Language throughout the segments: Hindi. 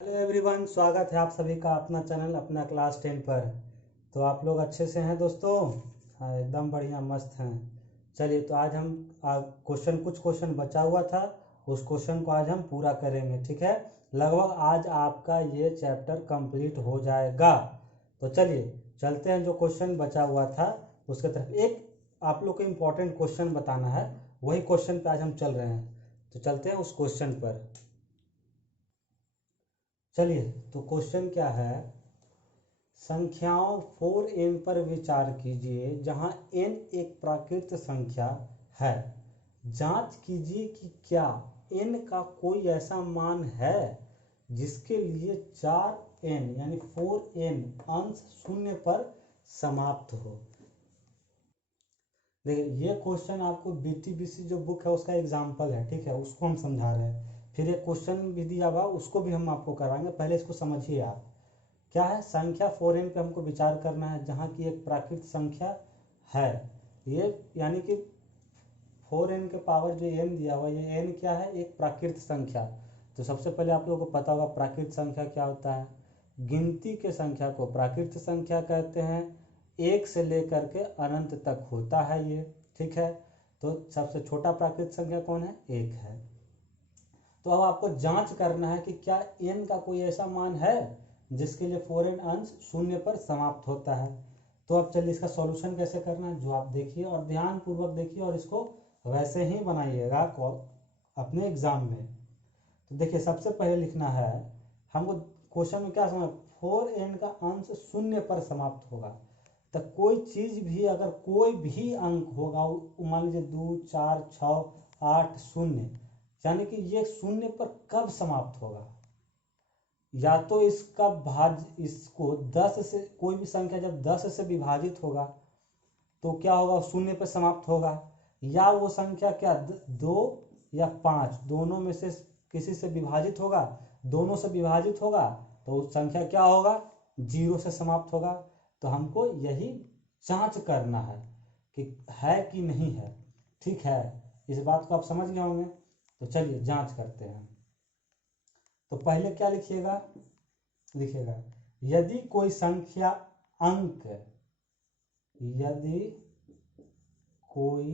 हेलो एवरीवन, स्वागत है आप सभी का अपना चैनल अपना क्लास 10 पर। तो आप लोग अच्छे से हैं दोस्तों? हाँ, एकदम बढ़िया मस्त हैं। चलिए, तो आज हम कुछ क्वेश्चन बचा हुआ था, उस क्वेश्चन को आज हम पूरा करेंगे। ठीक है, लगभग आज आपका ये चैप्टर कंप्लीट हो जाएगा। तो चलिए चलते हैं, जो क्वेश्चन बचा हुआ था उसके तरफ। एक आप लोग को इम्पोर्टेंट क्वेश्चन बताना है, वही क्वेश्चन पे आज हम चल रहे हैं। तो चलते हैं उस क्वेश्चन पर। चलिए, तो क्वेश्चन क्या है? संख्याओं 4n पर विचार कीजिए जहां n एक प्राकृत संख्या है। जांच कीजिए कि क्या n का कोई ऐसा मान है जिसके लिए 4n यानी 4n अंश शून्य पर समाप्त हो। देखिए, ये क्वेश्चन आपको बीटीबीसी जो बुक है उसका एग्जाम्पल है। ठीक है, उसको हम समझा रहे हैं। फिर एक क्वेश्चन भी दिया हुआ, उसको भी हम आपको कराएंगे। पहले इसको समझिए आप। क्या है? संख्या 4n पे हमको विचार करना है जहाँ की एक प्राकृत संख्या है। ये यानी कि 4n के पावर जो n दिया हुआ, ये n क्या है? एक प्राकृत संख्या। तो सबसे पहले आप लोगों को पता होगा प्राकृत संख्या क्या होता है। गिनती के संख्या को प्राकृत संख्या कहते हैं। एक से लेकर के अनंत तक होता है ये। ठीक है, तो सबसे छोटा प्राकृत संख्या कौन है? एक है। तो अब आपको जांच करना है कि क्या n का कोई ऐसा मान है जिसके लिए 4n अंश शून्य पर समाप्त होता है। तो अब चलिए इसका सॉल्यूशन कैसे करना है, जो आप देखिए और ध्यान पूर्वक देखिए, और इसको वैसे ही बनाइएगा अपने एग्जाम में। तो देखिए, सबसे पहले लिखना है हमको क्वेश्चन में क्या समझ, 4n का अंश शून्य पर समाप्त होगा। तो कोई चीज भी, अगर कोई भी अंक होगा, मान लीजिए 2, 4, 6, 8, 0, यानी कि ये शून्य पर कब समाप्त होगा? या तो इसका इसको 10 से, कोई भी संख्या जब 10 से विभाजित होगा तो क्या होगा? शून्य पर समाप्त होगा। या वो संख्या क्या 2 या 5 दोनों में से किसी से विभाजित होगा। दोनों से विभाजित होगा तो संख्या क्या होगा? 0 से समाप्त होगा। तो हमको यही जांच करना है कि है कि नहीं है। ठीक है, इस बात को आप समझ गए होंगे। तो चलिए जांच करते हैं। तो पहले क्या लिखिएगा? यदि कोई संख्या अंक, यदि कोई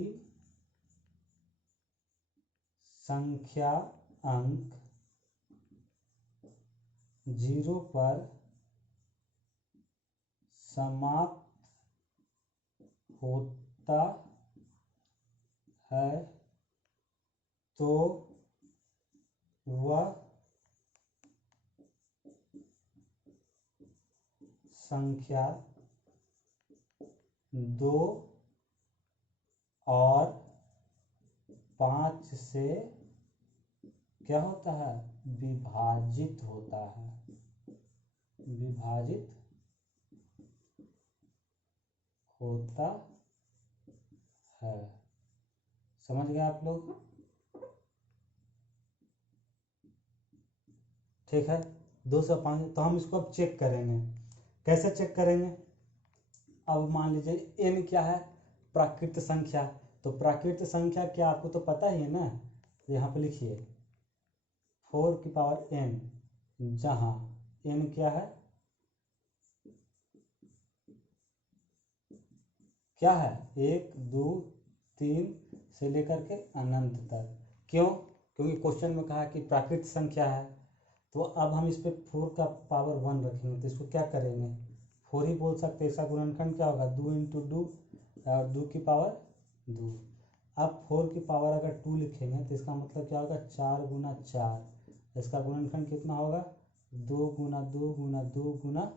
संख्या अंक 0 पर समाप्त होता है तो वह संख्या 2 और 5 से क्या होता है? विभाजित होता है। विभाजित होता है। समझ गए आप लोग? ठीक है, 2 से 5। तो हम इसको अब चेक करेंगे। कैसे चेक करेंगे? अब मान लीजिए n क्या है? प्राकृत संख्या। तो प्राकृत संख्या क्या, आपको तो पता ही है ना। यहाँ पे लिखिए 4 की पावर n, जहां n क्या है? क्या है? 1, 2, 3 से लेकर के अनंत तक। क्यों? क्योंकि क्वेश्चन में कहा कि प्राकृत संख्या है। तो अब हम इस पे 4 का पावर 1 रखेंगे, तो इसको क्या करेंगे? 4 ही बोल सकते हैं। इसका गुणनखंड क्या होगा? 2 इंटू 2, 2 की पावर 2। अब 4 की पावर अगर 2 लिखेंगे तो इसका मतलब क्या होगा? 4 गुना 4। इसका गुणनखंड कितना होगा? 2 गुना 2 गुना 2 गुना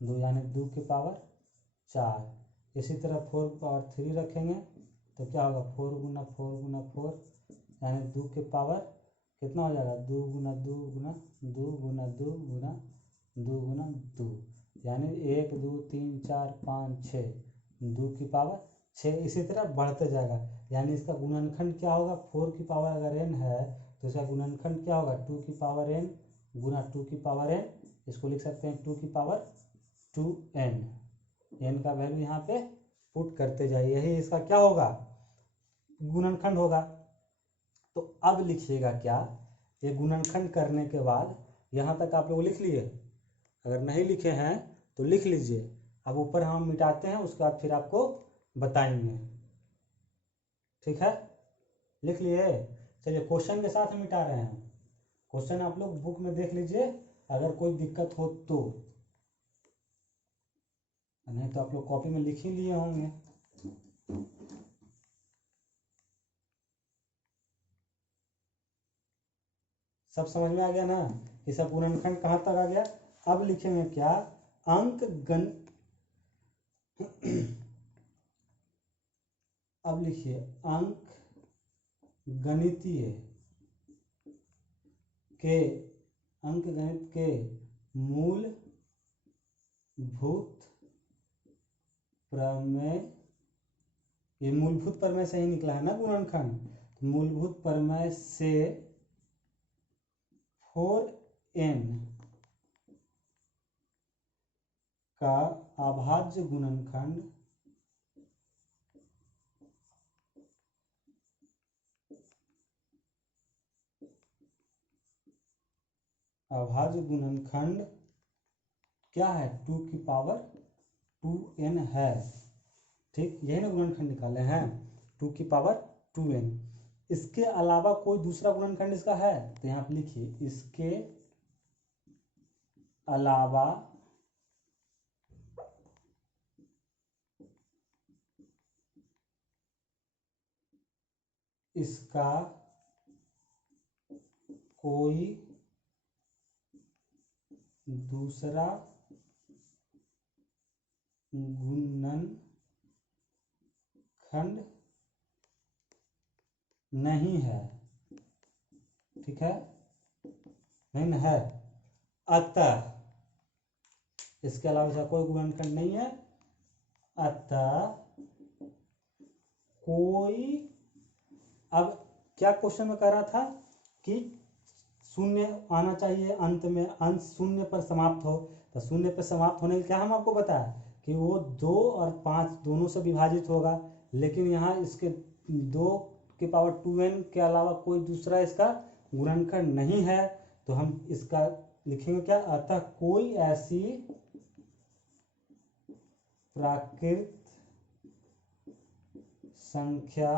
2, यानी 2 की पावर 4। इसी तरह 4 की पावर 3 रखेंगे तो क्या होगा? 4 गुना 4 गुना 4, यानी 2 की पावर कितना हो जाएगा? 2 गुना 2 गुना 2 गुना 2 गुना 2 गुना 2, यानी 1, 2, 3, 4, 5, 6, 2 की पावर 6। इसी तरह बढ़ते जाएगा, यानी इसका गुणनखंड क्या होगा? 4 की पावर अगर n है तो इसका गुणनखंड क्या होगा? 2 की पावर n गुना 2 की पावर n। इसको लिख सकते हैं 2 की पावर 2n। n का वैल्यू यहाँ पे पुट करते जाइए, यही इसका क्या होगा? गुणनखंड होगा। तो अब लिखिएगा क्या? ये गुणनखंड करने के बाद यहाँ तक आप लोग लिख लिए? अगर नहीं लिखे हैं तो लिख लीजिए। अब ऊपर हम मिटाते हैं, उसके बाद फिर आपको बताएंगे। ठीक है, लिख लिए? चलिए क्वेश्चन के साथ मिटा रहे हैं। क्वेश्चन आप लोग बुक में देख लीजिए, अगर कोई दिक्कत हो तो, नहीं तो आप लोग कॉपी में लिख ही लिए होंगे। सब समझ में आ गया ना कि सब गुणनखंड कहाँ तक आ गया? अब लिखेंगे क्या? अंक गण अब लिखिए अंक गणितीय के अंक गणित के मूलभूत प्रमेय, ये मूलभूत प्रमेय से ही निकला है ना गुणनखंड, तो मूलभूत प्रमेय से 4n का अभाज्य गुणनखंड क्या है? 2 की पावर 2n है। ठीक, यही ना गुणनखंड निकाले हैं, 2 की पावर 2n। इसके अलावा कोई दूसरा गुणनखंड इसका है? तो यहाँ पे लिखिए इसके अलावा इसका कोई दूसरा गुणनखंड नहीं है। ठीक है, नहीं है। अतः इसके अलावा इसका कोई गुणनखंड नहीं है, अतः कोई, अब क्या क्वेश्चन में कह रहा था कि शून्य आना चाहिए अंत में, अंत शून्य पर समाप्त हो, तो शून्य पर समाप्त होने के क्या हम आपको बताया कि वो 2 और 5 दोनों से विभाजित होगा, लेकिन यहाँ इसके 2 की पावर 2n के अलावा कोई दूसरा इसका गुणनखंड नहीं है। तो हम इसका लिखेंगे क्या? अतः कोई ऐसी प्राकृत संख्या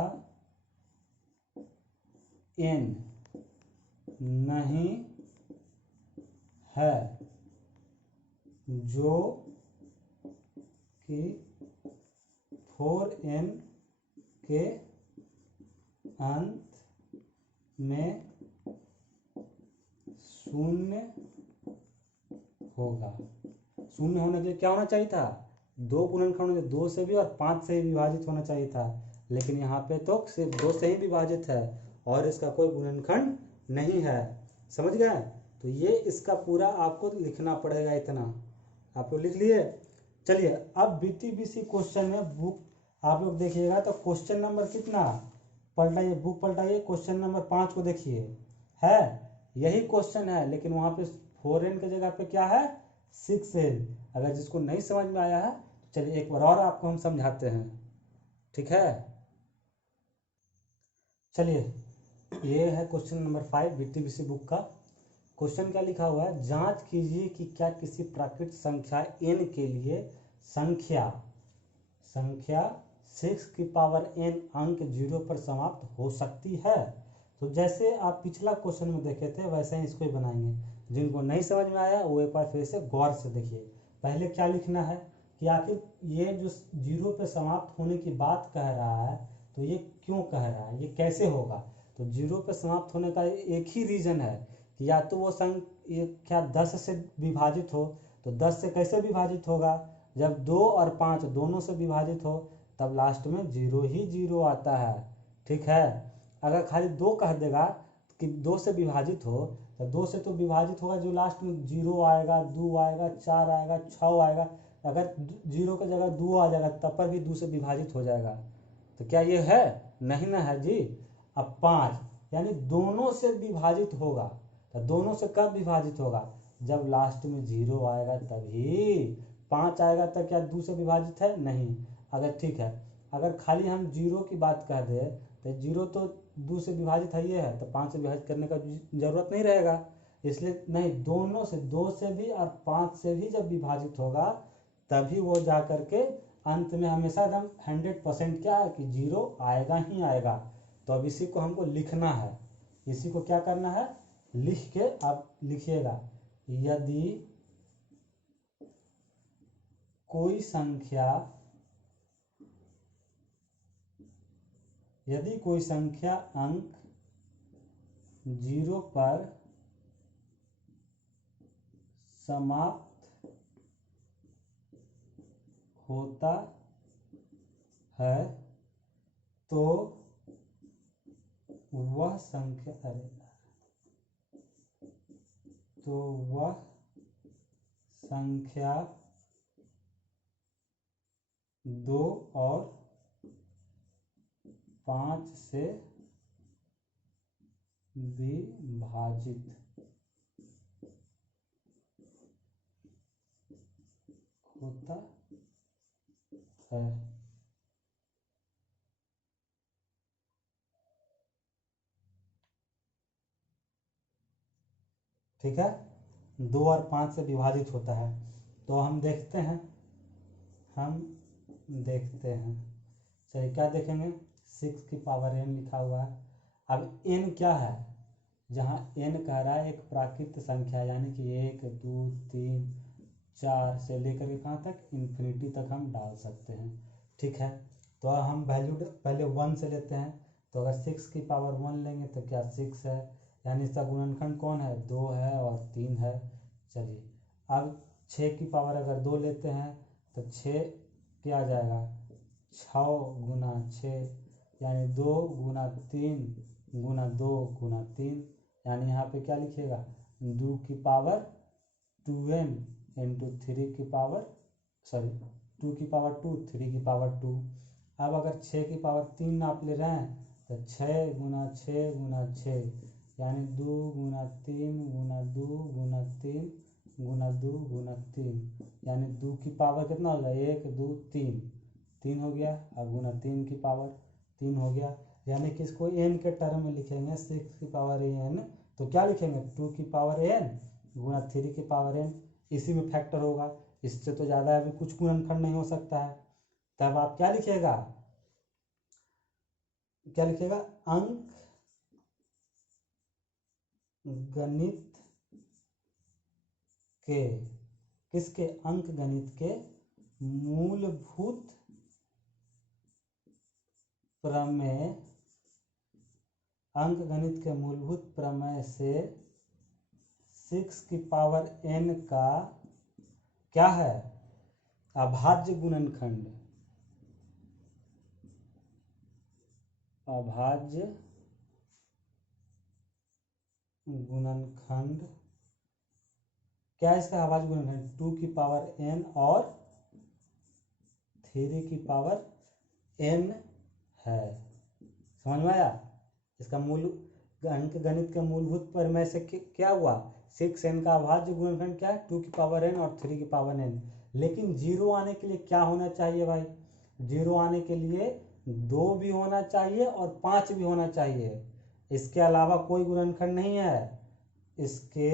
n नहीं है जो कि 4n के अंत में शून्य होगा। शून्य होने के लिए क्या होना चाहिए था? 2 गुणनखंड, 2 से भी और 5 से भी विभाजित होना चाहिए था, लेकिन यहाँ पे तो सिर्फ 2 से ही विभाजित है और इसका कोई गुणनखंड नहीं है। समझ गए? तो ये इसका पूरा आपको लिखना पड़ेगा, इतना आप लोग लिख लिए। चलिए अब BTBC क्वेश्चन में बुक आप लोग देखिएगा तो क्वेश्चन नंबर कितना पलटाइए, बुक पलटाइए, क्वेश्चन नंबर 5 को देखिए, है यही क्वेश्चन है, लेकिन वहां पे 4n के जगह पे क्या है? 6n। अगर जिसको नहीं समझ में आया है तो चलिए एक बार और आपको हम समझाते हैं। ठीक है, चलिए ये है क्वेश्चन नंबर 5 BTBC बुक का। क्वेश्चन क्या लिखा हुआ है? जांच कीजिए कि क्या किसी प्राकृत संख्या n के लिए संख्या 6 की पावर n अंक 0 पर समाप्त हो सकती है। तो जैसे आप पिछला क्वेश्चन में देखे थे वैसे ही इसको ही बनाएंगे। जिनको नहीं समझ में आया वो एक बार फिर से गौर से देखिए। पहले क्या लिखना है कि आखिर ये जो 0 पे समाप्त होने की बात कह रहा है तो ये क्यों कह रहा है, ये कैसे होगा? तो 0 पे समाप्त होने का एक ही रीजन है कि या तो वो संख्या 10 से विभाजित हो, तो 10 से कैसे विभाजित होगा? जब 2 और 5 दोनों से विभाजित हो तब लास्ट में 0 ही 0 आता है। ठीक है, अगर खाली 2 कह देगा कि 2 से विभाजित हो तो 2 से तो विभाजित होगा जो लास्ट में 0 आएगा, 2 आएगा, 4 आएगा, 6 आएगा। अगर 0 की जगह 2 आ जाएगा तब पर भी 2 से विभाजित हो जाएगा। तो क्या ये है? नहीं ना है जी। अब 5 यानी दोनों से विभाजित होगा, तो दोनों से कब विभाजित होगा? जब लास्ट में 0 आएगा तभी। 5 आएगा तो क्या 2 से विभाजित है? नहीं। अगर ठीक है, अगर खाली हम 0 की बात कह दें तो 0 तो 2 से विभाजित है, ये है, तो 5 से विभाजित करने का जरूरत नहीं रहेगा। इसलिए नहीं, दोनों से, 2 से भी और 5 से भी जब विभाजित होगा तभी वो जा करके अंत में हमेशा एकदम 100% क्या है कि 0 आएगा ही आएगा। तो अब इसी को हमको लिखना है, इसी को क्या करना है, लिख के आप लिखिएगा, यदि कोई संख्या अंक 0 पर समाप्त होता है तो वह संख्या संख्या 2 और 5 से विभाजित होता है। ठीक है, 2 और 5 से विभाजित होता है। तो हम देखते हैं, चलिए क्या देखेंगे, 6 की पावर n लिखा हुआ है। अब n क्या है, जहाँ n कह रहा है एक प्राकृत संख्या, यानी कि 1 2 3 4 से लेकर के कहाँ तक, इन्फिनिटी तक हम डाल सकते हैं। ठीक है, तो हम वैल्यू पहले 1 से लेते हैं। तो अगर 6 की पावर 1 लेंगे तो क्या 6 है, यानी इसका गुणनखंड कौन है, 2 है और 3 है। चलिए अब 6 की पावर अगर 2 लेते हैं तो 6 क्या आ जाएगा, 6 गुना 6, यानी 2 गुना 3 गुना 2 गुना 3, यानी यहाँ पे क्या लिखिएगा, 2 की पावर 2n इंटू 3 की पावर 2 की पावर 2 3 की पावर 2। अब अगर 6 की पावर 3 नाप ले रहे हैं तो 6 गुना 6 गुना 6, यानी 2 गुना 3 गुना 2 गुना 3 गुना 2 गुना 3, यानी 2 की पावर कितना हो गया, 1 2 3, 3 हो गया, और गुना 3 की पावर 3 हो गया। यानी कि इसको n के टर्म में लिखेंगे, 6 की पावर n, तो क्या लिखेंगे, 2 की पावर n गुना 3 की पावर n, इसी में फैक्टर होगा, इससे तो ज़्यादा अभी कुछ गुणनखंड नहीं हो सकता है। तब आप क्या लिखिएगा, अंक गणित के, किसके, अंक गणित के मूलभूत प्रमेय, अंक गणित के मूलभूत प्रमेय से 6 की पावर n का क्या है, अभाज्य गुणनखंड, अभाज्य गुणनखंड क्या है, इसका अभाज्य गुणनखंड 2 की पावर n और 3 की पावर n है। समझ में आया, इसका मूल अंक गणित के मूलभूत प्रमेय से क्या हुआ, 6n का अभाज्य गुणनखंड क्या है, 2 की पावर n और 3 की पावर n। लेकिन 0 आने के लिए क्या होना चाहिए भाई, 0 आने के लिए 2 भी होना चाहिए और 5 भी होना चाहिए, इसके अलावा कोई गुणनखंड नहीं है, इसके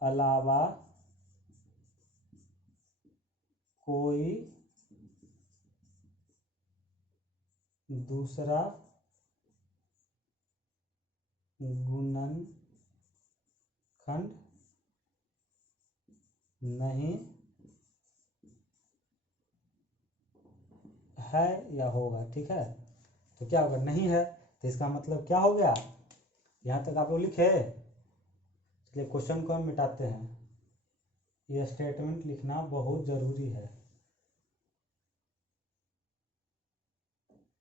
अलावा कोई दूसरा गुणनखंड नहीं है या होगा। ठीक है, तो क्या होगा, नहीं है, तो इसका मतलब क्या हो गया, यहाँ तक आप लोग लिखे। चलिए क्वेश्चन को हम मिटाते हैं, ये स्टेटमेंट लिखना बहुत ज़रूरी है,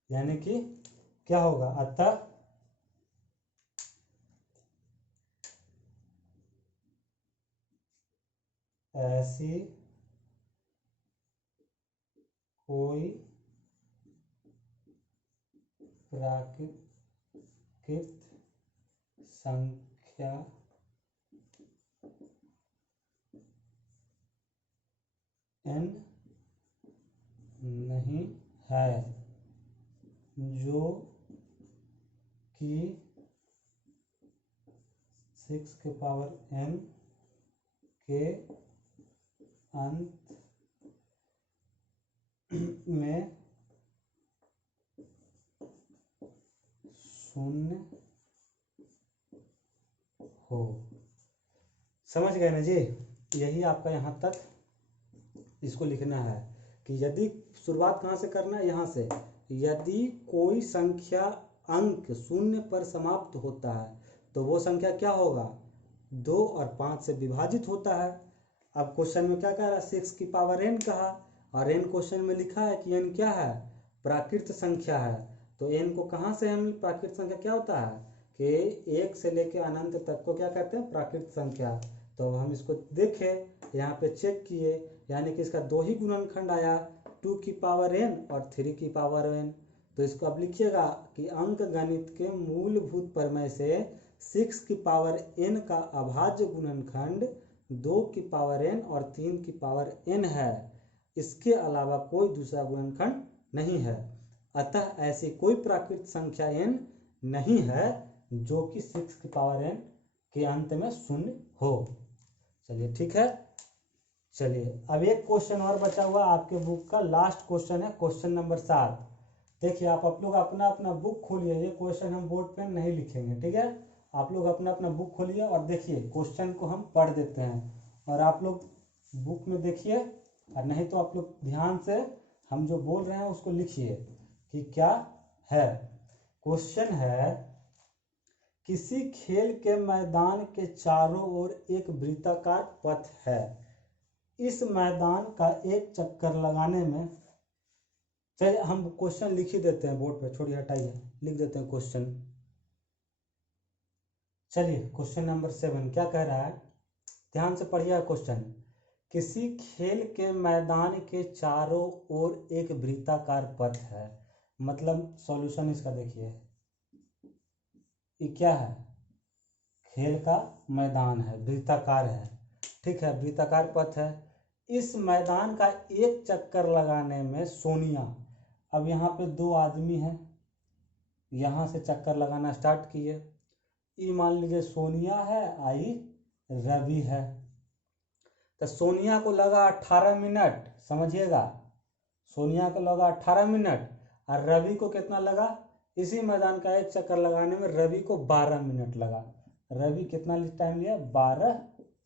यानी कि क्या होगा, अतः ऐसी कोई प्राकृतिक संख्या n नहीं है जो कि 6 के पावर n के अंत में 0 हो। समझ गए ना जी? यही आपका यहाँ तक इसको लिखना है कि यदि शुरुआत कहाँ से करना है, यहाँ से। यदि कोई संख्या अंक 0 पर समाप्त होता है तो वो संख्या क्या होगा, 2 और 5 से विभाजित होता है। अब क्वेश्चन में क्या कह रहा है, 6 की पावर n कहा, और n क्वेश्चन में लिखा है कि n क्या है, प्राकृत संख्या है। तो n को कहाँ से हम, प्राकृत संख्या क्या होता है कि 1 से लेकर अनंत तक को क्या कहते हैं, प्राकृत संख्या। तो अब हम इसको देखें, यहाँ पे चेक किए, यानी कि इसका 2 ही गुणनखंड आया, 2 की पावर n और 3 की पावर n। तो इसको अब लिखिएगा कि अंक गणित के मूलभूत प्रमेय से 6 की पावर n का अभाज्य गुणनखंड 2 की पावर n और 3 की पावर n है। इसके अलावा कोई दूसरा गुणनखंड नहीं है। अतः ऐसी कोई प्राकृत संख्या n नहीं है जो कि 6 की पावर n के अंत में 0 हो। चलिए ठीक है। चलिए अब एक क्वेश्चन और बचा हुआ आपके बुक का, लास्ट क्वेश्चन है, क्वेश्चन नंबर 7। देखिए आप लोग अपना अपना बुक खोलिए, ये क्वेश्चन हम बोर्ड पे नहीं लिखेंगे, ठीक है। आप लोग अपना अपना बुक खोलिए और देखिए क्वेश्चन को हम पढ़ देते हैं, और आप लोग बुक में देखिए, और नहीं तो आप लोग ध्यान से हम जो बोल रहे हैं उसको लिखिए कि क्या है। क्वेश्चन है, किसी खेल के मैदान के चारों ओर एक वृत्ताकार पथ है। इस मैदान का एक चक्कर लगाने में, चलिए हम क्वेश्चन लिख ही देते हैं बोर्ड पे, छोड़िए हटाइए, लिख देते हैं क्वेश्चन। चलिए क्वेश्चन नंबर 7 क्या कह रहा है, ध्यान से पढ़िए क्वेश्चन। किसी खेल के मैदान के चारों ओर एक वृत्ताकार पथ है, मतलब सॉल्यूशन इसका देखिए, ये क्या है, खेल का मैदान है, वृत्ताकार है, ठीक है, वृत्ताकार पथ है। इस मैदान का एक चक्कर लगाने में सोनिया, अब यहाँ पे 2 आदमी हैं, यहाँ से चक्कर लगाना स्टार्ट किए। ये मान लीजिए सोनिया है, आई रवि है। तो सोनिया को लगा 18 मिनट, समझिएगा, सोनिया को लगा 18 मिनट, और रवि को कितना लगा, इसी मैदान का एक चक्कर लगाने में रवि को 12 मिनट लगा। रवि कितना टाइम लिया, 12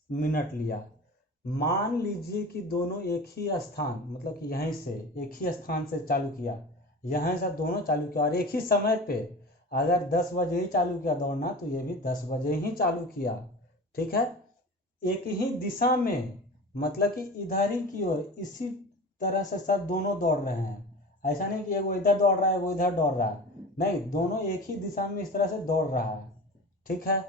मिनट लिया। मान लीजिए कि दोनों एक ही स्थान, मतलब कि यहीं से एक ही स्थान से चालू किया, यहाँ से दोनों चालू किया, और एक ही समय पे, अगर 10 बजे ही चालू किया दौड़ना तो ये भी 10 बजे ही चालू किया, ठीक है। एक ही दिशा में, मतलब कि इधर ही की ओर, इसी तरह से सब दोनों दौड़ रहे हैं। ऐसा नहीं कि वो इधर दौड़ रहा है वो इधर दौड़ रहा है, नहीं, दोनों एक ही दिशा में इस तरह से दौड़ रहा है, ठीक है।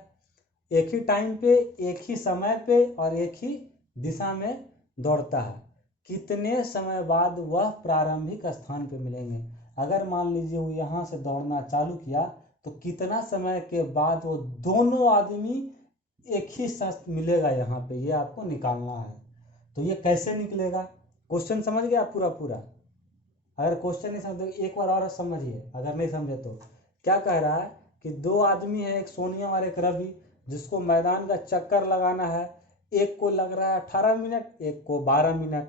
एक ही टाइम पे, एक ही समय पे, और एक ही दिशा में दौड़ता है। कितने समय बाद वह प्रारंभिक स्थान पे मिलेंगे। अगर मान लीजिए वो यहाँ से दौड़ना चालू किया तो कितना समय के बाद वो दोनों आदमी एक ही साथ मिलेगा यहाँ पे, ये आपको निकालना है। तो ये कैसे निकलेगा, क्वेश्चन समझ गया पूरा पूरा। अगर क्वेश्चन नहीं समझे एक बार और समझिए, अगर नहीं समझे तो क्या कह रहा है कि 2 आदमी है, एक सोनिया और एक रवि, जिसको मैदान का चक्कर लगाना है। एक को लग रहा है 18 मिनट, एक को 12 मिनट।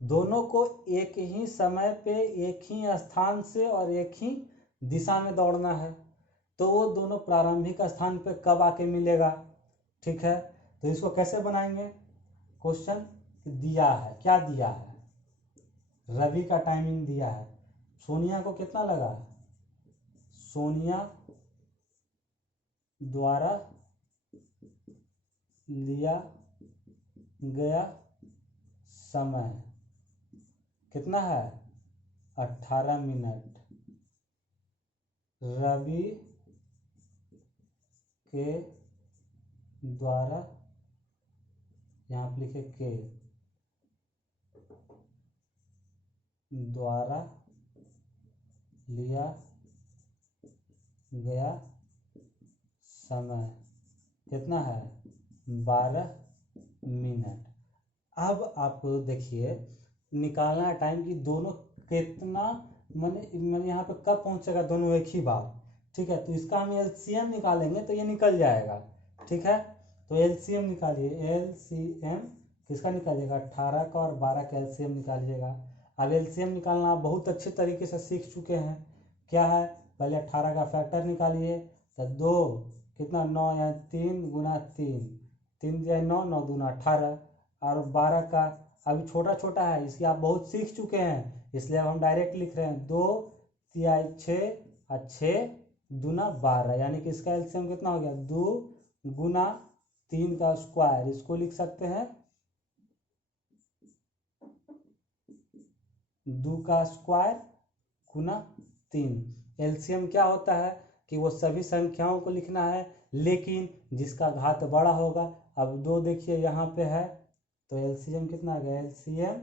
दोनों को एक ही समय पे, एक ही स्थान से और एक ही दिशा में दौड़ना है। तो वो दोनों प्रारंभिक स्थान पे कब आके मिलेगा, ठीक है। तो इसको कैसे बनाएंगे, क्वेश्चन दिया है, क्या दिया है, रवि का टाइमिंग दिया है, सोनिया को कितना लगा, सोनिया द्वारा लिया गया समय कितना है, 18 मिनट। रवि के द्वारा, यहाँ पे लिखे के द्वारा लिया गया समय कितना है, 12 मिनट। अब आप देखिए निकालना है टाइम की दोनों कितना, मैंने यहाँ पे कब पहुंचेगा, दोनों एक ही बार, ठीक है। तो इसका हम एलसीएम निकालेंगे तो ये निकल जाएगा, ठीक है। तो एलसीएम निकालिए, एलसीएम किसका निकालिएगा, 18 का और 12 का एलसीएम निकालिएगा। अब एलसीएम निकालना आप बहुत अच्छे तरीके से सीख चुके हैं। क्या है, पहले 18 का फैक्टर निकालिए, तो 2 कितना 9 या 3 गुना 3, 3 या 9, 9 दूना 18, और 12 का अभी छोटा छोटा है, इसलिए आप बहुत सीख चुके हैं, इसलिए अब हम डायरेक्ट लिख रहे हैं 2 तिहाई 6 और 6 दूना 12, यानी कि इसका एलसीएम कितना हो गया, 2 गुना 3 का स्क्वायर, इसको लिख सकते हैं 2 का स्क्वायर गुना 3। एलसीएम क्या होता है कि वो सभी संख्याओं को लिखना है, लेकिन जिसका घात बड़ा होगा। अब 2 देखिए यहाँ पे है, तो एलसीएम कितना आ गया, एलसीएम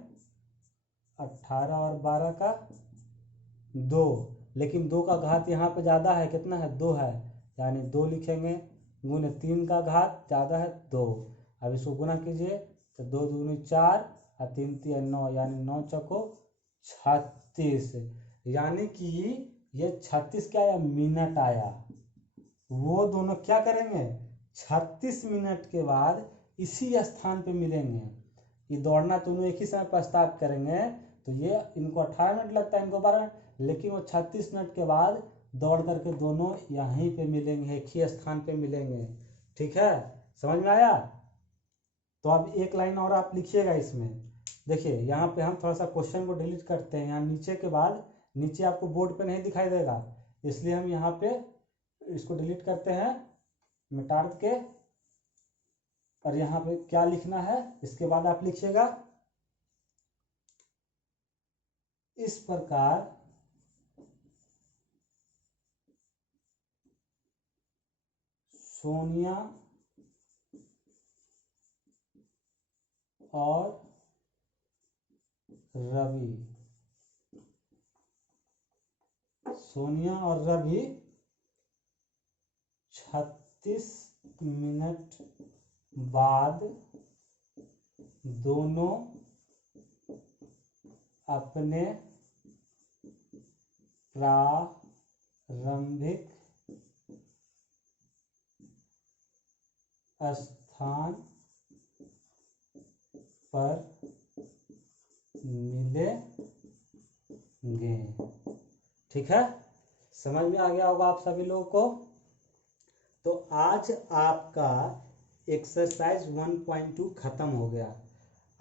18 और 12 का 2, लेकिन 2 का घात यहाँ पे ज़्यादा है, कितना है, 2 है, यानी 2 लिखेंगे, गुने 3 का घात ज़्यादा है 2। अब इसको गुना कीजिए, तो 2 दूनी 4 और 3 तिया 9, यानी 9 चौको 36, यानी कि ये 36 क्या आया, मिनट आया। वो दोनों क्या करेंगे, 36 मिनट के बाद इसी स्थान पे मिलेंगे। ये दौड़ना दोनों एक ही समय पर स्टार्ट करेंगे, तो ये इनको 18 मिनट लगता है, इनको 12 मिनट, लेकिन वो 36 मिनट के बाद दौड़ करके दोनों यहीं पे मिलेंगे, एक ही स्थान पे मिलेंगे। ठीक है, समझ में आया। तो अब एक लाइन और आप लिखिएगा इसमें। देखिए यहाँ पे हम थोड़ा सा क्वेश्चन को डिलीट करते हैं, यहाँ नीचे के बाद, नीचे आपको बोर्ड पे नहीं दिखाई देगा, इसलिए हम यहाँ पे इसको डिलीट करते हैं, मिटा के, और यहाँ पे क्या लिखना है, इसके बाद आप लिखिएगा इस प्रकार सोनिया और रवि, सोनिया और रवि 36 मिनट बाद दोनों अपने प्रारंभिक स्थान पर मिलेंगे। ठीक है, समझ में आ गया होगा आप सभी लोगों को। तो आज आपका एक्सरसाइज 1.2 खत्म हो गया।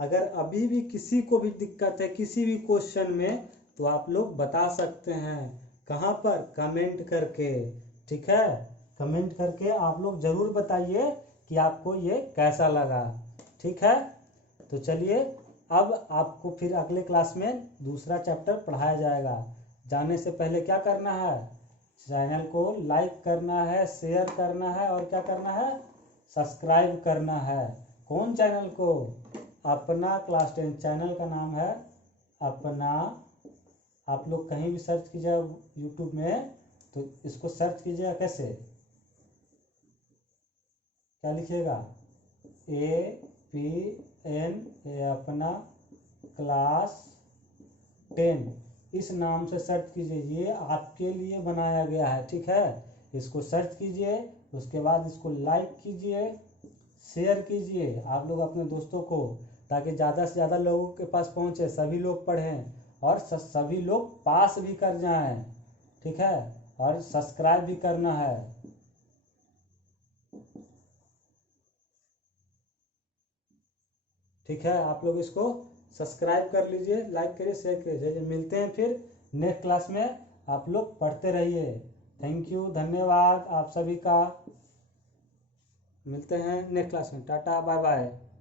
अगर अभी भी किसी को भी दिक्कत है किसी भी क्वेश्चन में, तो आप लोग बता सकते हैं, कहाँ पर, कमेंट करके। ठीक है, कमेंट करके आप लोग जरूर बताइए कि आपको ये कैसा लगा। ठीक है, तो चलिए अब आपको फिर अगले क्लास में दूसरा चैप्टर पढ़ाया जाएगा। जाने से पहले क्या करना है, चैनल को लाइक करना है, शेयर करना है, और क्या करना है, सब्सक्राइब करना है। कौन चैनल को, अपना क्लास 10 चैनल का नाम है अपना। आप लोग कहीं भी सर्च कीजिएगा यूट्यूब में, तो इसको सर्च कीजिएगा कैसे, क्या लिखिएगा, APN, अपना क्लास 10, इस नाम से सर्च कीजिए। ये आपके लिए बनाया गया है। ठीक है, इसको सर्च कीजिए, उसके बाद इसको लाइक कीजिए, शेयर कीजिए आप लोग अपने दोस्तों को, ताकि ज़्यादा से ज़्यादा लोगों के पास पहुँचे, सभी लोग पढ़ें और सभी लोग पास भी कर जाएं। ठीक है, और सब्सक्राइब भी करना है। ठीक है, आप लोग इसको सब्सक्राइब कर लीजिए, लाइक करिए, शेयर करिए। मिलते हैं फिर नेक्स्ट क्लास में, आप लोग पढ़ते रहिए। थैंक यू, धन्यवाद आप सभी का। मिलते हैं नेक्स्ट क्लास में, टाटा बाय बाय।